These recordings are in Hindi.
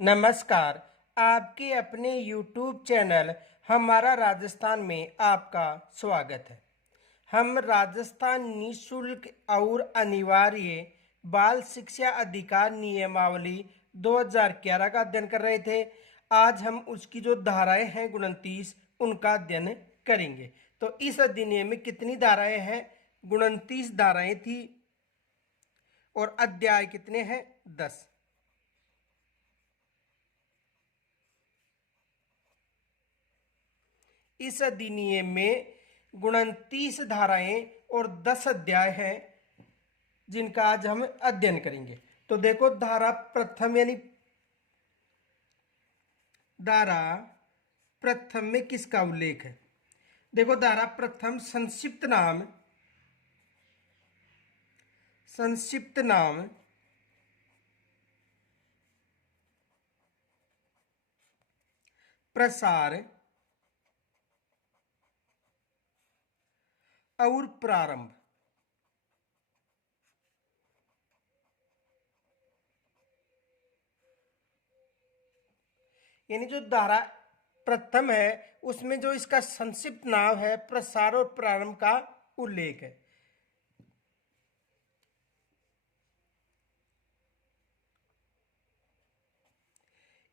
नमस्कार। आपके अपने YouTube चैनल हमारा राजस्थान में आपका स्वागत है। हम राजस्थान निःशुल्क और अनिवार्य बाल शिक्षा अधिकार नियमावली 2011 का अध्ययन कर रहे थे। आज हम उसकी जो धाराएं हैं 29 उनका अध्ययन करेंगे। तो इस अधिनियम में कितनी धाराएं हैं? 29 धाराएं थी और अध्याय कितने हैं? 10। इस अधिनियम में 29 धाराएं और 10 अध्याय हैं जिनका आज हम अध्ययन करेंगे। तो देखो, धारा प्रथम यानी धारा प्रथम में किसका उल्लेख है? देखो, धारा प्रथम संक्षिप्त नाम प्रसार और प्रारंभ। यानी जो धारा प्रथम है उसमें जो इसका संक्षिप्त नाम है प्रसार और प्रारंभ का उल्लेख है।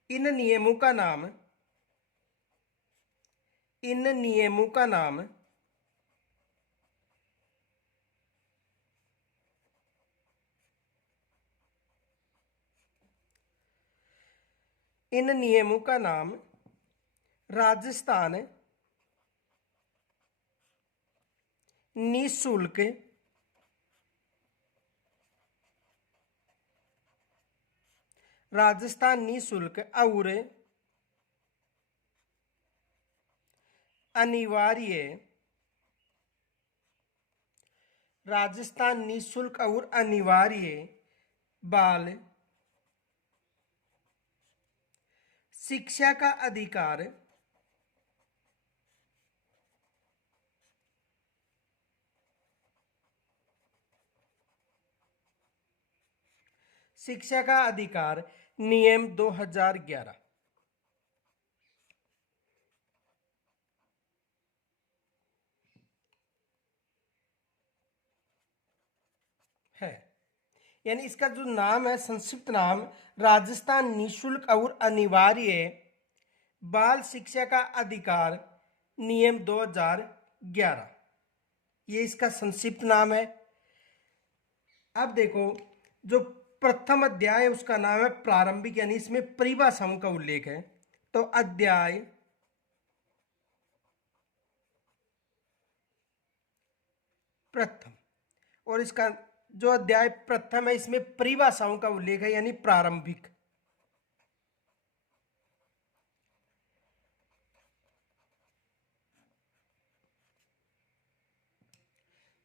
इन नियमों का नाम इन नियमों का नाम इन नियमों का नाम राजस्थान निःशुल्क और अनिवार्य बाल शिक्षा का अधिकार नियम 2011 है। यानी इसका जो नाम है, संक्षिप्त नाम राजस्थान निःशुल्क और अनिवार्य बाल शिक्षा का अधिकार नियम 2011, ये इसका संक्षिप्त नाम है। अब देखो, जो प्रथम अध्याय है उसका नाम है प्रारंभिक, यानी इसमें परिभाषाओं का उल्लेख है। तो अध्याय प्रथम, और इसका जो अध्याय प्रथम है इसमें परिभाषाओं का उल्लेख है, यानी प्रारंभिक।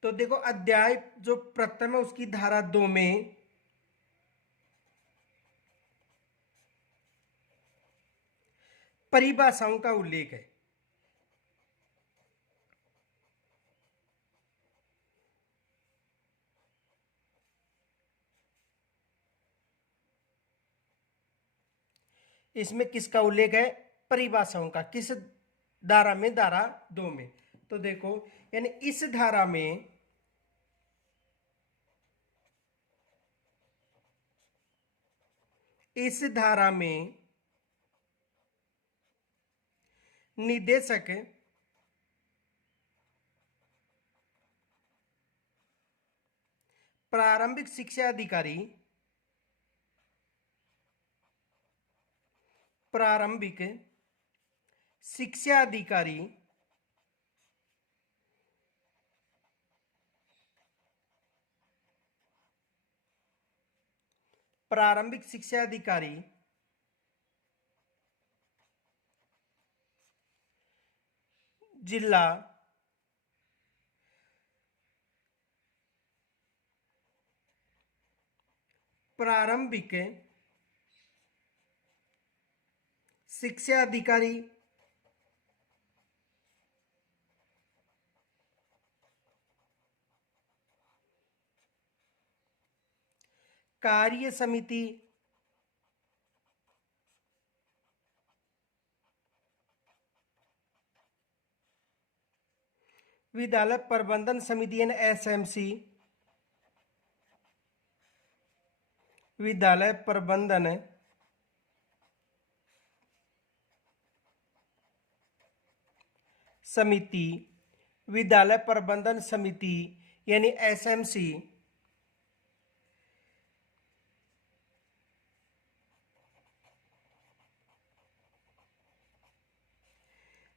तो देखो, अध्याय जो प्रथम है उसकी धारा 2 में परिभाषाओं का उल्लेख है। इसमें किसका उल्लेख है? परिभाषाओं का। किस धारा में? धारा 2 में। तो देखो, यानी इस धारा में निदेशक प्रारंभिक शिक्षा अधिकारी प्रारंभिक शिक्षा अधिकारी प्रारंभिक शिक्षा अधिकारी जिला प्रारंभिक शिक्षा अधिकारी कार्य समिति विद्यालय प्रबंधन समिति यानी एसएमसी, विद्यालय प्रबंधन समिति, विद्यालय प्रबंधन समिति यानी एसएमसी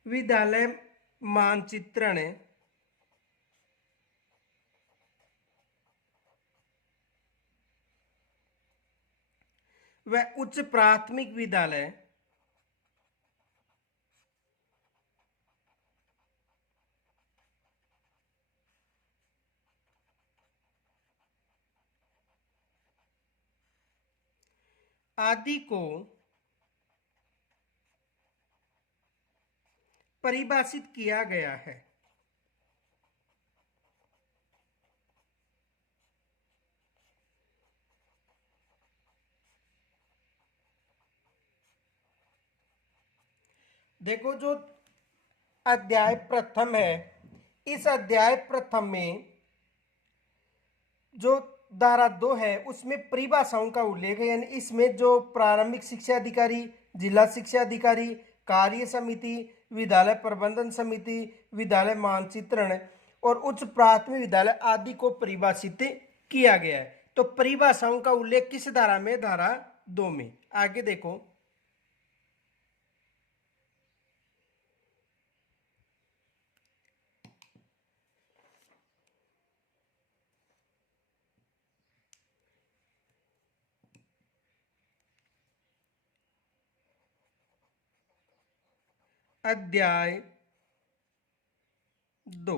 विद्यालय मानचित्रण व उच्च प्राथमिक विद्यालय आदि को परिभाषित किया गया है। देखो, जो अध्याय प्रथम है, इस अध्याय प्रथम में जो धारा 2 है उसमें परिभाषाओं का उल्लेख है, यानी इसमें जो प्रारंभिक शिक्षा अधिकारी, जिला शिक्षा अधिकारी, कार्य समिति, विद्यालय प्रबंधन समिति, विद्यालय मानचित्रण और उच्च प्राथमिक विद्यालय आदि को परिभाषित किया गया है। तो परिभाषाओं का उल्लेख किस धारा में? धारा 2 में। आगे देखो, अध्याय 2,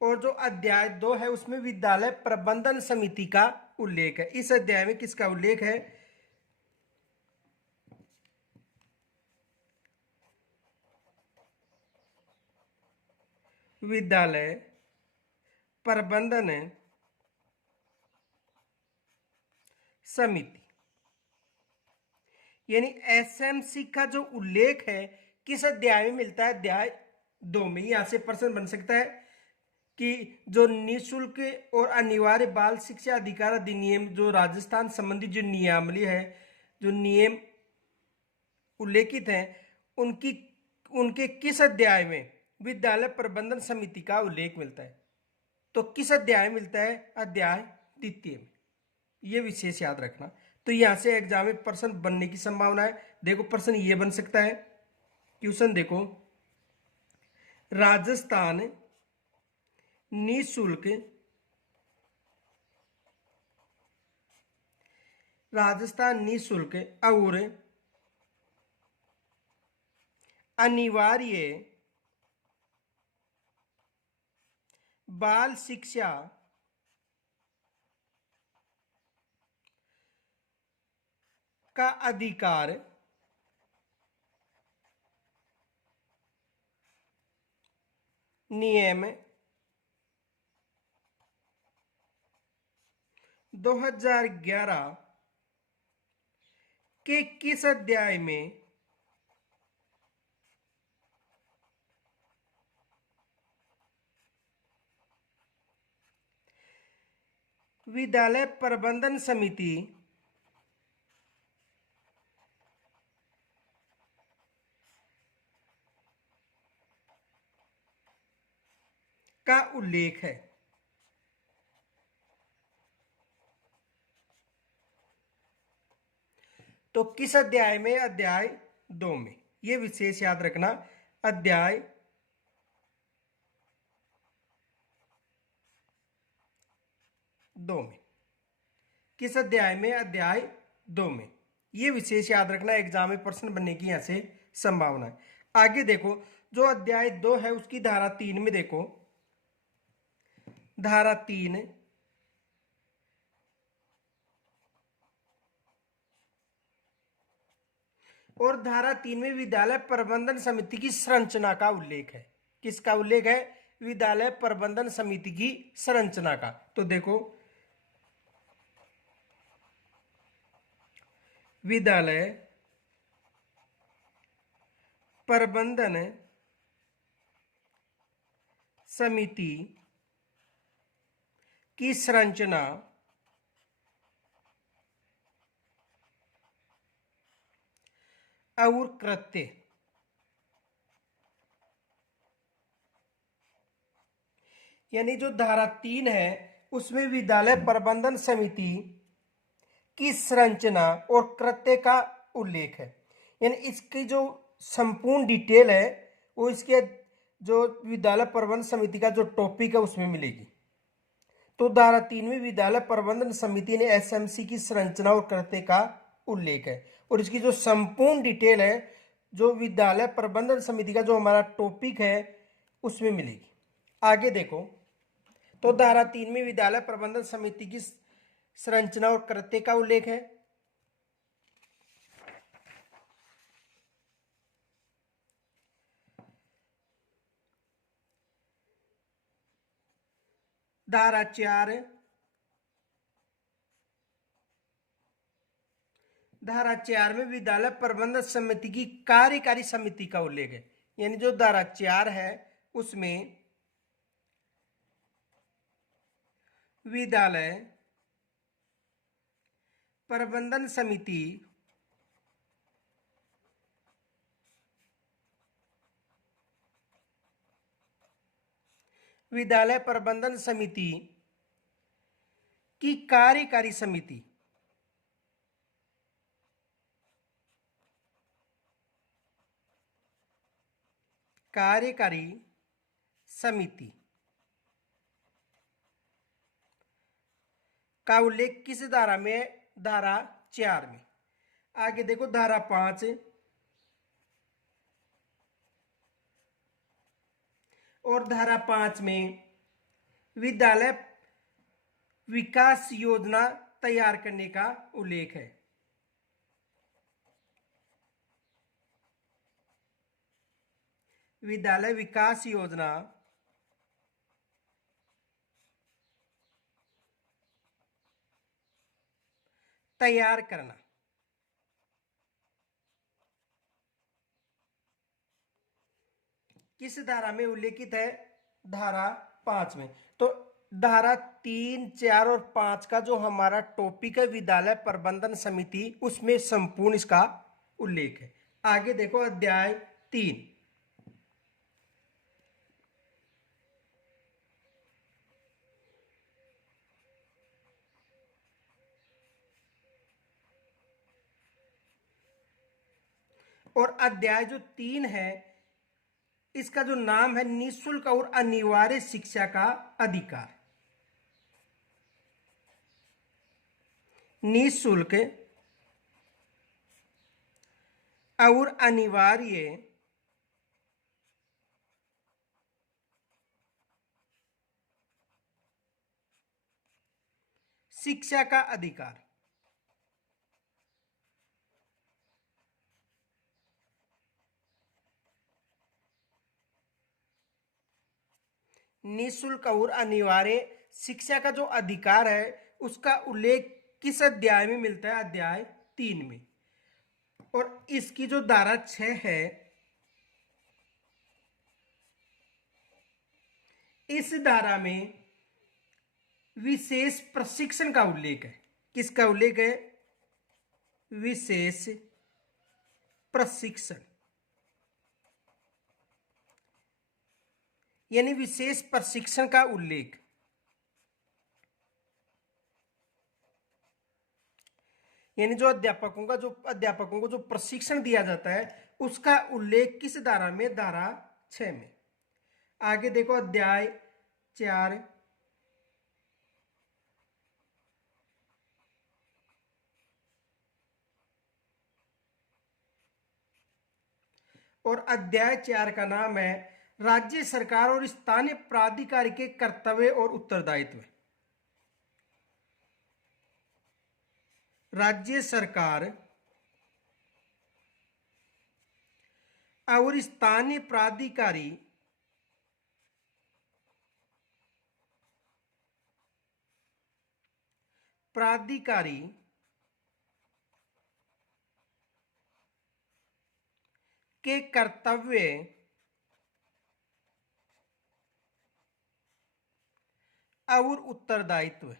और जो अध्याय 2 है उसमें विद्यालय प्रबंधन समिति का उल्लेख है। इस अध्याय में किसका उल्लेख है? विद्यालय प्रबंधन समिति यानी एसएमसी का जो उल्लेख है किस अध्याय में मिलता है? अध्याय 2 में। यहां से प्रश्न बन सकता है कि जो निःशुल्क और अनिवार्य बाल शिक्षा अधिकार अधिनियम, जो राजस्थान संबंधी जो नियमावली है, जो नियम उल्लेखित हैं, उनके किस अध्याय में विद्यालय प्रबंधन समिति का उल्लेख मिलता है? तो किस अध्याय में मिलता है? अध्याय 2 में। ये विशेष याद रखना। तो यहां से एग्जाम में प्रश्न बनने की संभावना है। देखो, प्रश्न ये बन सकता है। क्वेश्चन देखो, राजस्थान निःशुल्क और अनिवार्य बाल शिक्षा का अधिकार नियम 2011 के किस अध्याय में विद्यालय प्रबंधन समिति का उल्लेख है? तो किस अध्याय में? अध्याय 2 में। यह विशेष याद रखना, अध्याय 2 में। किस अध्याय में? अध्याय 2 में। यह विशेष याद रखना, एग्जाम में प्रश्न बनने की यहां से संभावना है। आगे देखो, जो अध्याय 2 है उसकी धारा 3 में देखो, धारा 3 और धारा 3 में विद्यालय प्रबंधन समिति की संरचना का उल्लेख है। किसका उल्लेख है? विद्यालय प्रबंधन समिति की संरचना का। तो देखो, विद्यालय प्रबंधन समिति की संरचना और कृत्य। यानी जो धारा 3 है उसमें विद्यालय प्रबंधन समिति की संरचना और कृत्य का उल्लेख है। यानी इसकी जो संपूर्ण डिटेल है वो इसके जो विद्यालय प्रबंधन समिति का जो टॉपिक है उसमें मिलेगी। तो धारा 3 में विद्यालय प्रबंधन समिति ने एसएमसी की संरचना और कृत्य का उल्लेख है और इसकी जो संपूर्ण डिटेल है जो विद्यालय प्रबंधन समिति का जो हमारा टॉपिक है उसमें मिलेगी। आगे देखो, तो धारा 3 में विद्यालय प्रबंधन समिति की संरचना और कृत्य का उल्लेख है। धारा 4 में विद्यालय प्रबंधन समिति की कार्यकारी समिति का उल्लेख है। यानी जो धारा 4 है उसमें विद्यालय प्रबंधन समिति की कार्यकारी समिति का उल्लेख किस धारा में? धारा 4 में। आगे देखो धारा 5 और धारा 5 में विद्यालय विकास योजना तैयार करने का उल्लेख है। विद्यालय विकास योजना तैयार करना। किस धारा में उल्लेखित है? धारा 5 में। तो धारा 3, 4 और 5 का जो हमारा टॉपिक है विद्यालय प्रबंधन समिति उसमें संपूर्ण इसका उल्लेख है। आगे देखो अध्याय 3। और अध्याय जो 3 है इसका जो नाम है निःशुल्क और अनिवार्य शिक्षा का अधिकार। निःशुल्क और अनिवार्य शिक्षा का अधिकार। निःशुल्क और अनिवार्य शिक्षा का जो अधिकार है उसका उल्लेख किस अध्याय में मिलता है? अध्याय 3 में। और इसकी जो धारा 6 है इस धारा में विशेष प्रशिक्षण का उल्लेख है। किसका उल्लेख है? विशेष प्रशिक्षण। यानी विशेष प्रशिक्षण का उल्लेख। यानी जो अध्यापकों को जो प्रशिक्षण दिया जाता है उसका उल्लेख किस धारा में? धारा 6 में। आगे देखो अध्याय 4 और अध्याय 4 का नाम है राज्य सरकार और स्थानीय प्राधिकारी के कर्तव्य और उत्तरदायित्व। राज्य सरकार और स्थानीय प्राधिकारी के कर्तव्य और उत्तरदायित्व।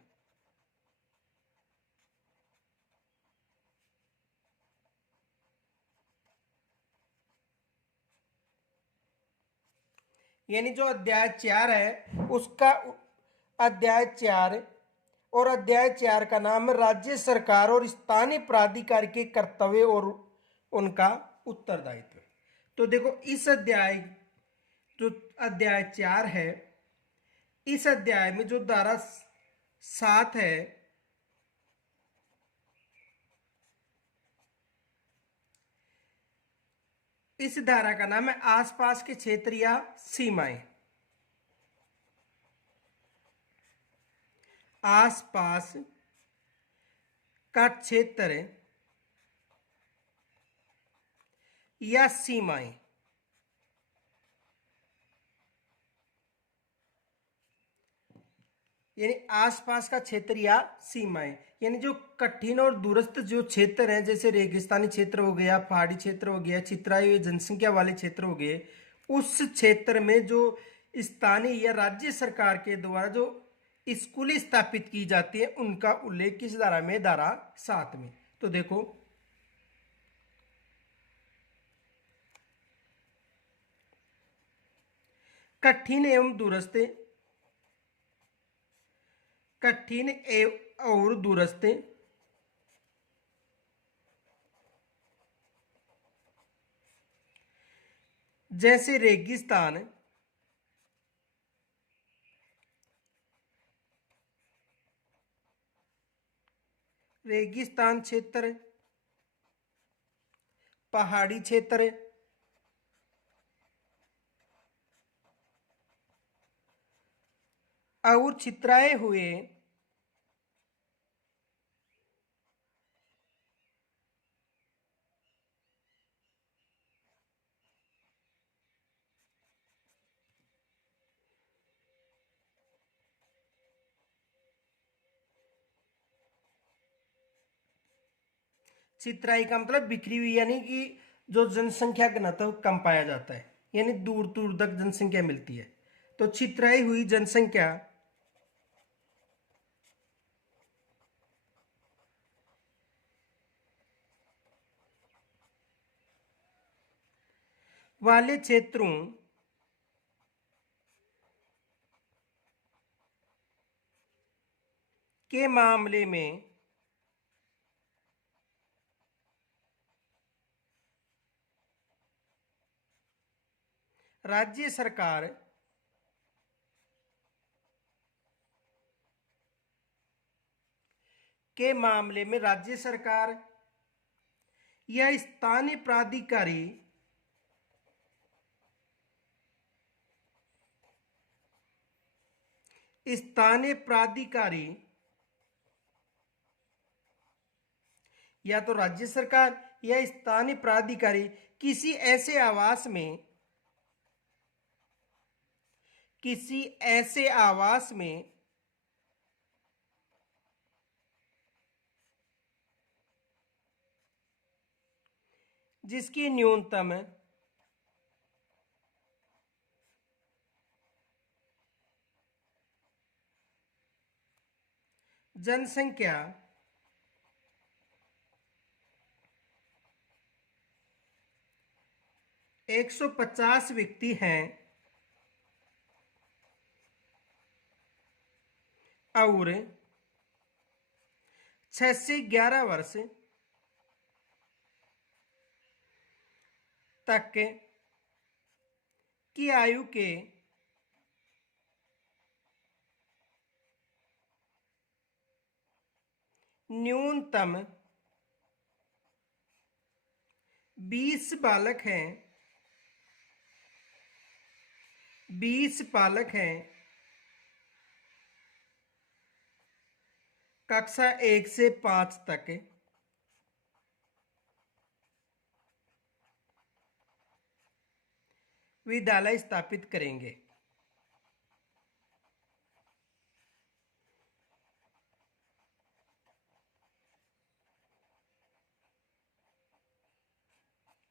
यानी जो अध्याय 4 है उसका अध्याय 4 और अध्याय 4 का नाम है राज्य सरकार और स्थानीय प्राधिकार के कर्तव्य और उनका उत्तरदायित्व। तो देखो इस अध्याय जो अध्याय 4 है, इस अध्याय में जो धारा 7 है, इस धारा का नाम है आसपास के क्षेत्र या सीमाएं। आसपास का क्षेत्र या सीमाएं। यानी आसपास का क्षेत्र या सीमाएं, यानी जो कठिन और दूरस्थ जो क्षेत्र हैं, जैसे रेगिस्तानी क्षेत्र हो गया, पहाड़ी क्षेत्र हो गया, चित्राई हुई जनसंख्या वाले क्षेत्र हो गए, उस क्षेत्र में जो स्थानीय या राज्य सरकार के द्वारा जो स्कूलें स्थापित की जाती है उनका उल्लेख किस धारा में? धारा 7 में। तो देखो कठिन एवं दूरस्थ, कठिन एवं और दूरस्थ जैसे रेगिस्तान, रेगिस्तान क्षेत्र, पहाड़ी क्षेत्र, और छितराए हुए चित्राई का मतलब बिखरी हुई, यानी कि जो जनसंख्या घनत्व कम पाया जाता है, यानी दूर दूर तक जनसंख्या मिलती है। तो छितराई हुई जनसंख्या वाले क्षेत्रों के मामले में राज्य सरकार के मामले में राज्य सरकार या स्थानीय प्राधिकारी स्थानीय प्राधिकारी या तो राज्य सरकार या स्थानीय प्राधिकारी किसी ऐसे आवास में, किसी ऐसे आवास में जिसकी न्यूनतम जनसंख्या 150 व्यक्ति हैं और 6 से 11 वर्ष तक की आयु के न्यूनतम 20 बालक हैं, 20 बालक हैं कक्षा 1 से 5 तक, विद्यालय स्थापित करेंगे।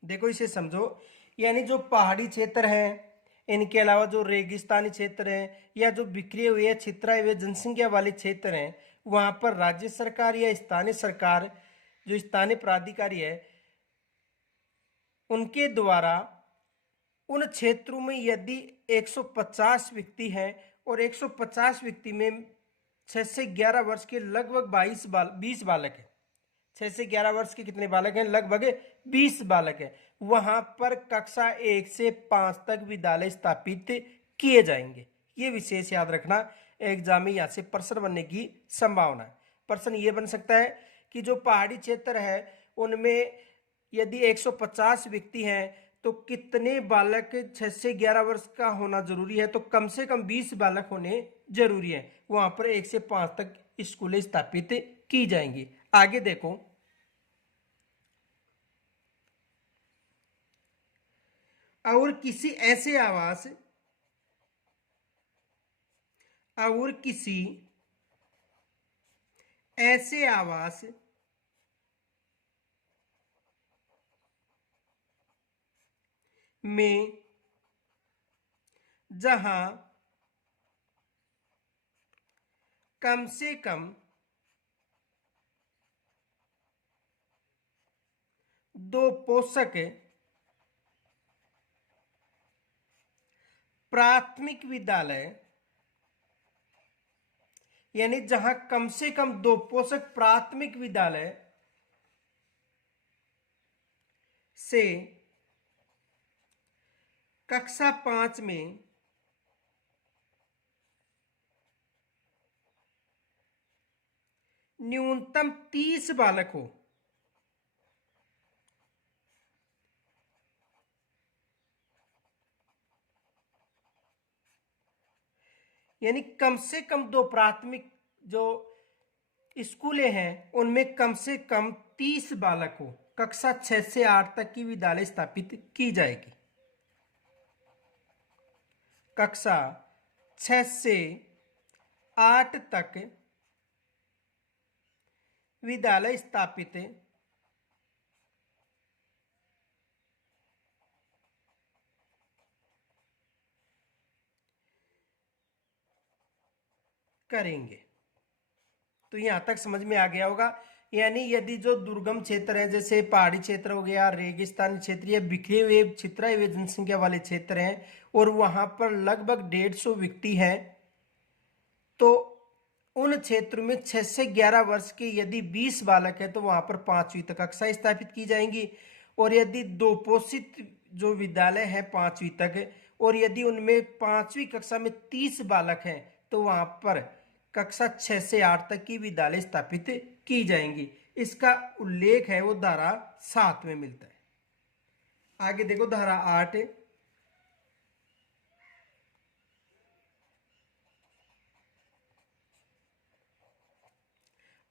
देखो इसे समझो, यानी जो पहाड़ी क्षेत्र है इनके अलावा जो रेगिस्तानी क्षेत्र हैं या जो बिखरे हुए छितराए हुए जनसंख्या वाले क्षेत्र हैं, वहां पर राज्य सरकार या स्थानीय सरकार, जो स्थानीय प्राधिकारी है, उनके द्वारा उन क्षेत्रों में यदि 150 व्यक्ति हैं और 150 व्यक्ति में 6 से 11 वर्ष के लगभग 20 बालक हैं, 6 से 11 वर्ष के कितने बालक हैं? लगभग 20 बालक हैं। वहां पर कक्षा 1 से 5 तक विद्यालय स्थापित किए जाएंगे। ये विशेष याद रखना, एग्जाम में यहाँ से प्रश्न बनने की संभावना है। प्रश्न ये बन सकता है कि जो पहाड़ी क्षेत्र है उनमें यदि 150 व्यक्ति हैं तो कितने बालक 6 से 11 वर्ष का होना जरूरी है? तो कम से कम 20 बालक होने जरूरी है। वहां पर 1 से 5 तक स्कूलें स्थापित की जाएंगी। आगे देखो, और किसी ऐसे आवास में जहां कम से कम 2 पोषक प्राथमिक विद्यालय, यानी जहां कम से कम 2 पोषक प्राथमिक विद्यालय से कक्षा 5 में न्यूनतम 30 बालक हो, यानी कम से कम 2 प्राथमिक जो स्कूलें हैं उनमें कम से कम 30 बालक हो, कक्षा 6 से 8 तक की विद्यालय स्थापित की जाएगी। कक्षा 6 से 8 तक विद्यालय स्थापित करेंगे। तो यहां तक समझ में आ गया होगा। यानी यदि जो दुर्गम क्षेत्र है, जैसे पहाड़ी क्षेत्र हो गया, रेगिस्तानी क्षेत्र या बिखरे हुए छितराए हुए जनसंख्या वाले क्षेत्र हैं और वहां पर लगभग 150 व्यक्ति हैं, तो उन क्षेत्रों में 6 से 11 वर्ष के यदि 20 बालक है तो वहां पर 5वीं तक कक्षा स्थापित की जाएंगी। और यदि 2 पोषित जो विद्यालय है 5वीं तक, और यदि उनमें 5वीं कक्षा में 30 बालक हैं तो वहां पर कक्षा 6 से 8 तक की विद्यालय स्थापित की जाएंगी। इसका उल्लेख है वो धारा 7 में मिलता है। आगे देखो धारा 8,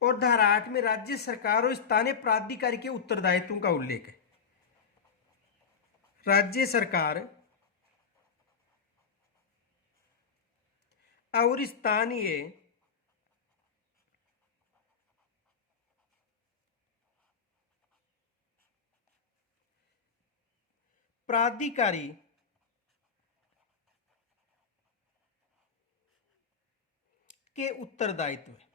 और धारा 8 में राज्य सरकार और स्थानीय प्राधिकारी के उत्तरदायित्वों का उल्लेख है। राज्य सरकार और स्थानीय प्राधिकारी के उत्तरदायित्व है।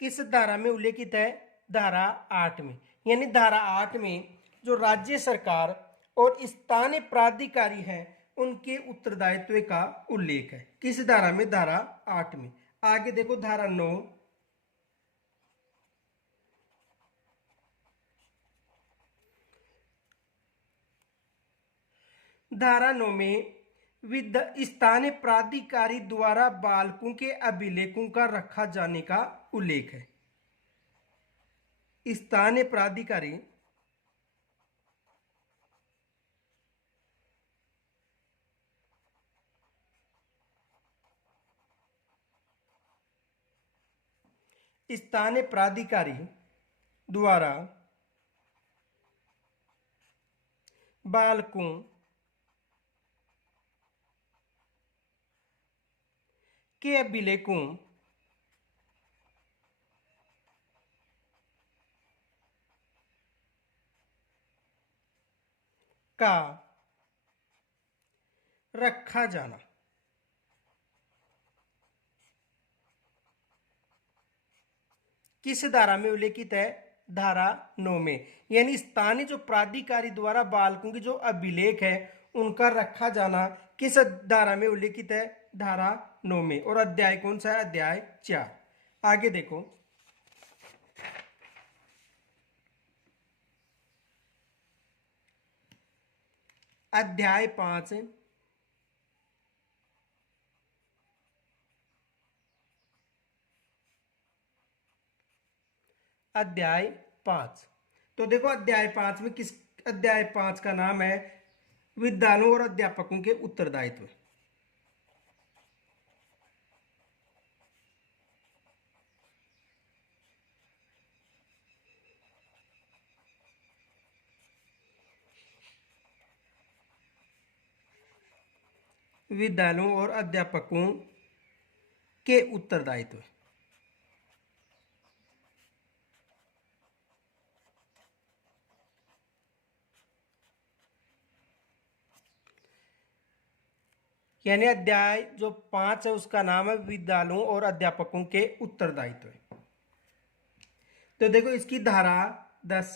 किस धारा में उल्लेखित है? धारा 8 में। यानी धारा 8 में जो राज्य सरकार और स्थानीय प्राधिकारी हैं उनके उत्तरदायित्व का उल्लेख है। किस धारा में? धारा 8 में। आगे देखो धारा 9, धारा 9 में स्थानीय प्राधिकारी द्वारा बालकों के अभिलेखों का रखा जाने का उल्लेख है। स्थानीय प्राधिकारी स्थानीय प्राधिकारी द्वारा बालकों के अभिलेखों का रखा जाना। किस धारा में उल्लेखित है? धारा 9 में। यानी स्थानीय जो प्राधिकारी द्वारा बालकों की जो अभिलेख है उनका रखा जाना किस धारा में उल्लेखित है? धारा 9 में। और अध्याय कौन सा है? अध्याय 4। आगे देखो, अध्याय 5। अध्याय 5। तो देखो अध्याय 5 में किस, अध्याय 5 का नाम है विद्यालयों और अध्यापकों के उत्तरदायित्व। विद्यालयों और अध्यापकों के उत्तरदायित्व। यानी अध्याय जो 5 है उसका नाम है विद्यालयों और अध्यापकों के उत्तरदायित्व। तो देखो इसकी धारा 10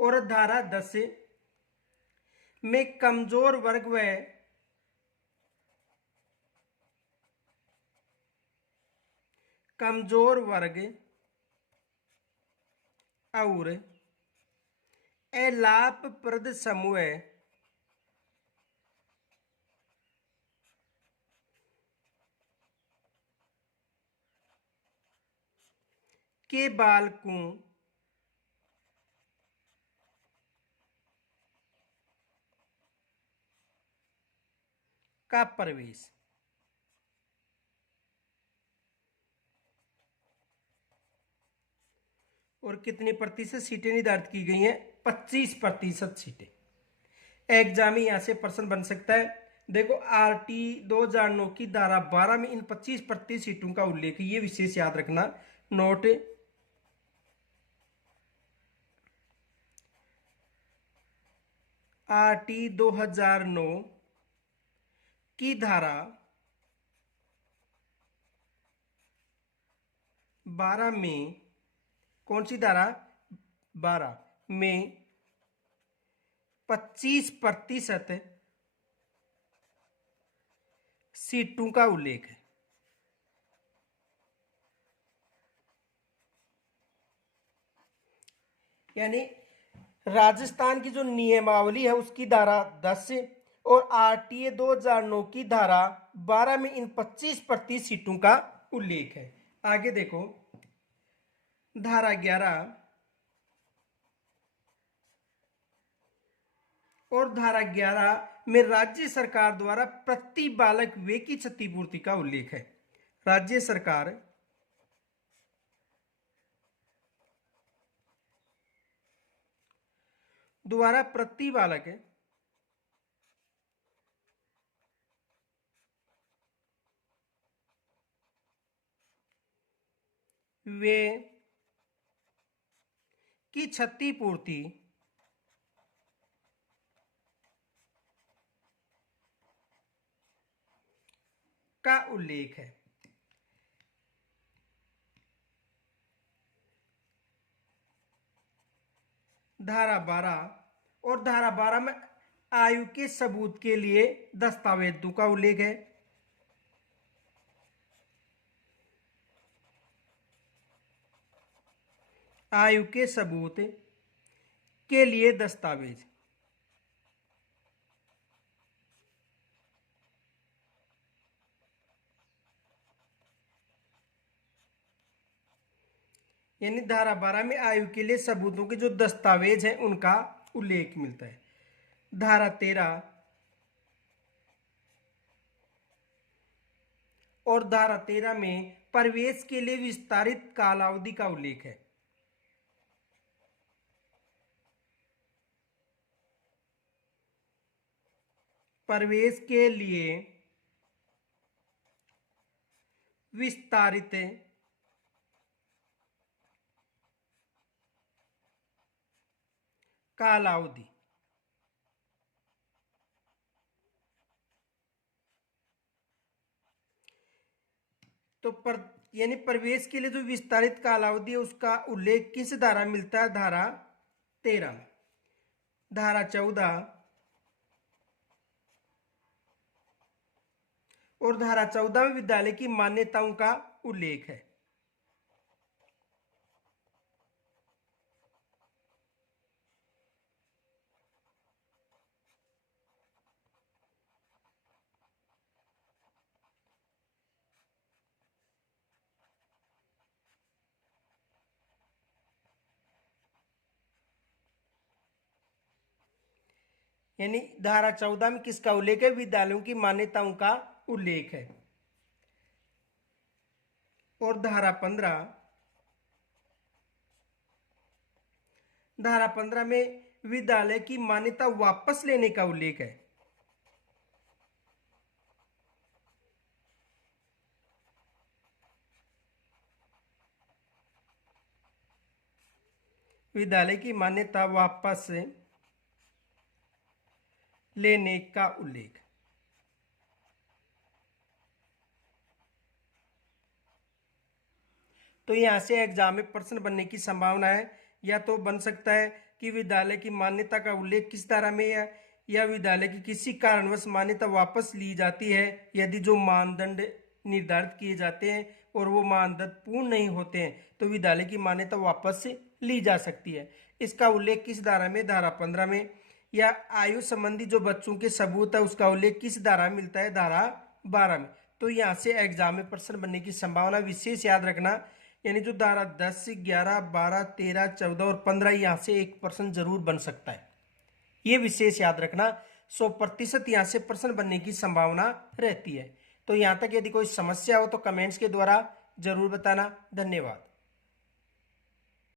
और धारा 10 में कमजोर वर्ग व कमजोर वर्ग और अलाभप्रद समूह के बालकों का प्रवेश। और कितनी प्रतिशत सीटें निर्धारित की गई हैं? 25% सीटें। एग्जाम में यहां से प्रश्न बन सकता है। देखो आरटी 2009 की धारा 12 में इन 25% सीटों का उल्लेख, ये विशेष याद रखना। नोट, आरटी 2009 की धारा 12 में, कौन सी धारा? 12 में 25% सीटों का उल्लेख है। यानी राजस्थान की जो नियमावली है उसकी धारा 10 और आरटीए 2009 की धारा 12 में इन 25% सीटों का उल्लेख है। आगे देखो, धारा 11 और धारा 11 में राज्य सरकार द्वारा प्रति बालक व्यय की क्षतिपूर्ति का उल्लेख है। राज्य सरकार द्वारा प्रति बालक व्यय की क्षतिपूर्ति का उल्लेख है। धारा 12 और धारा 12 में आयु के सबूत के लिए दस्तावेजों का उल्लेख है। आयु के सबूत के लिए दस्तावेज। यानी धारा 12 में आयु के लिए सबूतों के जो दस्तावेज हैं उनका उल्लेख मिलता है। धारा 13 और धारा 13 में प्रवेश के लिए विस्तारित कालावधि का उल्लेख है। प्रवेश के लिए विस्तारित कालावधि। तो यानी प्रवेश के लिए जो विस्तारित कालावधि है उसका उल्लेख किस धारा मिलता है? धारा 13 में। धारा 14 और धारा 14 में विद्यालय की मान्यताओं का उल्लेख है। यानी धारा 14 में किसका उल्लेख है? विद्यालयों की मान्यताओं का उल्लेख है। और धारा 15 में विद्यालय की मान्यता वापस लेने का उल्लेख है। विद्यालय की मान्यता वापस लेने का उल्लेख। तो यहां से एग्जाम में प्रश्न बनने की संभावना है, या तो बन सकता है कि विद्यालय की मान्यता का उल्लेख किस धारा में है, या विद्यालय की किसी कारणवश मान्यता वापस ली जाती है यदि जो मानदंड निर्धारित किए जाते हैं और वो मानदंड पूर्ण नहीं होते हैं तो विद्यालय की मान्यता वापस ली जा सकती है। इसका उल्लेख किस धारा में? धारा 15 में। या आयु संबंधी जो बच्चों के सबूत है उसका उल्लेख किस धारा में मिलता है? धारा 12 में। तो यहाँ से एग्जाम में प्रश्न बनने की संभावना विशेष याद रखना, यानी जो धारा 10, 11, 12, 13, 14 और 15 यहाँ से एक प्रश्न जरूर बन सकता है, ये विशेष याद रखना। 100% यहाँ से प्रश्न बनने की संभावना रहती है। तो यहाँ तक यदि कोई समस्या हो तो कमेंट्स के द्वारा जरूर बताना। धन्यवाद।